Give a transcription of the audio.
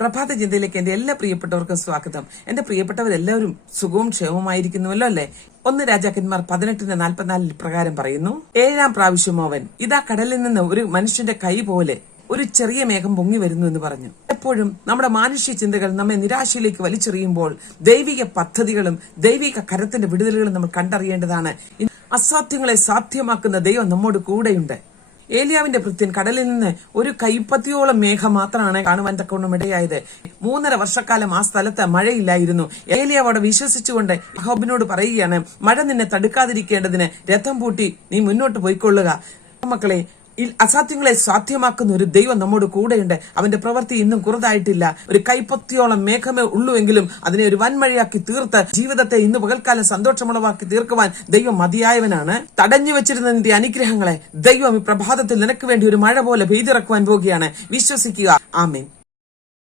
പ്രഭാത ചിന്തയിലേക്ക് എന്റെ എല്ലാ പ്രിയപ്പെട്ടവർക്കും സ്വാഗതം. എന്റെ പ്രിയപ്പെട്ടവരെല്ലാവരും സുഖവും ക്ഷേമമായിരിക്കുന്നുവല്ലോ അല്ലേ? 1 രാജാക്കന്മാർ 18:44 പ്രകാരം പറയുന്നു, 7-ാം പ്രാവശ്യം അവൻ ഇതാ കടലിൽ നിന്ന് ഒരു മനുഷ്യന്റെ കൈ പോലെ ഒരു ചെറിയ മേഘം പൊങ്ങി വരുന്നു എന്ന് പറഞ്ഞു. എപ്പോഴും നമ്മുടെ മാനുഷ്യ ചിന്തകൾ നമ്മെ നിരാശയിലേക്ക് വലിച്ചെറിയുമ്പോൾ ദൈവിക പദ്ധതികളും ദൈവിക കരത്തിന്റെ വിടുതലുകളും നമ്മൾ കണ്ടറിയേണ്ടതാണ്. അസാധ്യങ്ങളെ സാധ്യമാക്കുന്ന ദൈവം നമ്മോട് കൂടെയുണ്ട്. ഏലിയാവിന്റെ ഭൃത്യൻ കടലിൽ നിന്ന് ഒരു കൈപ്പത്തിയോളം മേഘം മാത്രമാണ് കാണുവാൻ തക്കവണ്ണം ഇടയായത്. 3.5 വർഷക്കാലം ആ സ്ഥലത്ത് മഴയില്ലായിരുന്നു. ഏലിയാവ് അവിടെ വിശ്വസിച്ചുകൊണ്ട് യഹോബിനോട് പറയുകയാണ്, മഴ നിന്നെ തടുക്കാതിരിക്കേണ്ടതിന് രഥം പൂട്ടി നീ മുന്നോട്ട് പോയിക്കൊള്ളുക. മക്കളെ, അസാധ്യങ്ങളെ സാധ്യമാക്കുന്ന ഒരു ദൈവം നമ്മോട് കൂടെയുണ്ട്. അവന്റെ പ്രവൃത്തി ഇന്നും കുറതായിട്ടില്ല. ഒരു കൈപ്പത്തിയോളം മേഘമേ ഉള്ളുവെങ്കിലും അതിനെ ഒരു വൻമഴയാക്കി തീർത്ത് ജീവിതത്തെ ഇന്ന് പകൽക്കാലം സന്തോഷമുള്ളവാക്കി തീർക്കുവാൻ ദൈവം മതിയായവനാണ്. തടഞ്ഞു വെച്ചിരുന്ന നിന്റെ അനുഗ്രഹങ്ങളെ ദൈവം ഈ പ്രഭാതത്തിൽ നിനക്ക് വേണ്ടി ഒരു മഴ പോലെ പെയ്തിറക്കുവാൻ പോകുകയാണ്. വിശ്വസിക്കുക. ആമേൻ.